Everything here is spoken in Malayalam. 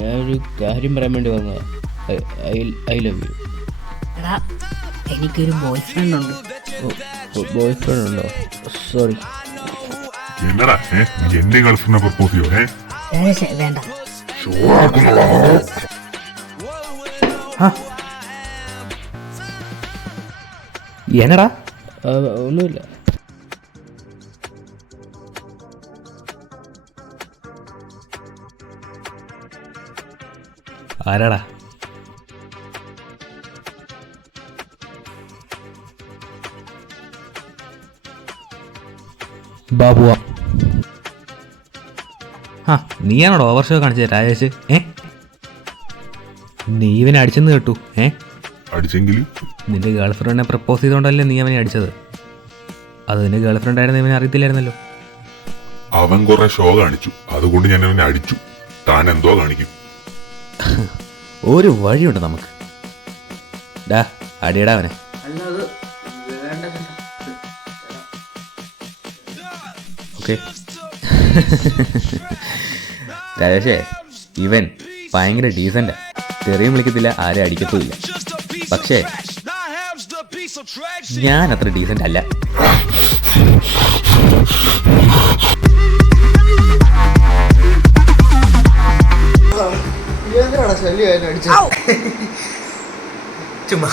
ഞാനൊരു കാര്യം പറയാൻ വേണ്ടി വന്നതാ. I love you. എടാ എനിക്കൊരു ബോയ് ഫ്രണ്ട് ഉണ്ട്. ബോയ് ഫ്രണ്ട് ഉണ്ടോ? സോറി. എന്നടാ എന്റെ ഗേൾഫ്രണ്ടിനെ പ്രപ്പോസ് ചെയ്യോ? വേണ്ട. എന്നടാ? ഒന്നുമില്ല. ആരാടാ? ബാബുവാ. ആ നീയാണോടോ ഓവർ ഷോ കാണിച്ചത് രാജേഷ്? നീ ഇവനെ അടിച്ചെന്ന് കേട്ടു. അടിച്ചെങ്കിൽ നിന്റെ ഗേൾ ഫ്രണ്ടിനെ പ്രപ്പോസ് ചെയ്തോണ്ടല്ലേ നീ അവനെ അടിച്ചത്? അത് നിന്റെ ഗേൾ ഫ്രണ്ട് ആയിരുന്നു ഇവനെ അറിയത്തില്ലായിരുന്നല്ലോ. അവൻ കുറെ ഷോ കാണിച്ചു, അതുകൊണ്ട് ഞാൻ അവനെ അടിച്ചു. താൻ എന്തോ കാണിക്കും. ഒരു വഴിയുണ്ട് നമുക്ക്. ഡാ അടിയടാ അവനെ. ഓക്കെ. രാജേഷേ, ഇവൻ ഭയങ്കര ഡീസൻ്റാ. തെറിയും വിളിക്കത്തില്ല, ആരും അടിക്കത്തുമില്ല. പക്ഷേ ഞാൻ അത്ര ഡീസൻ്റ് അല്ല. ചുമ്മാ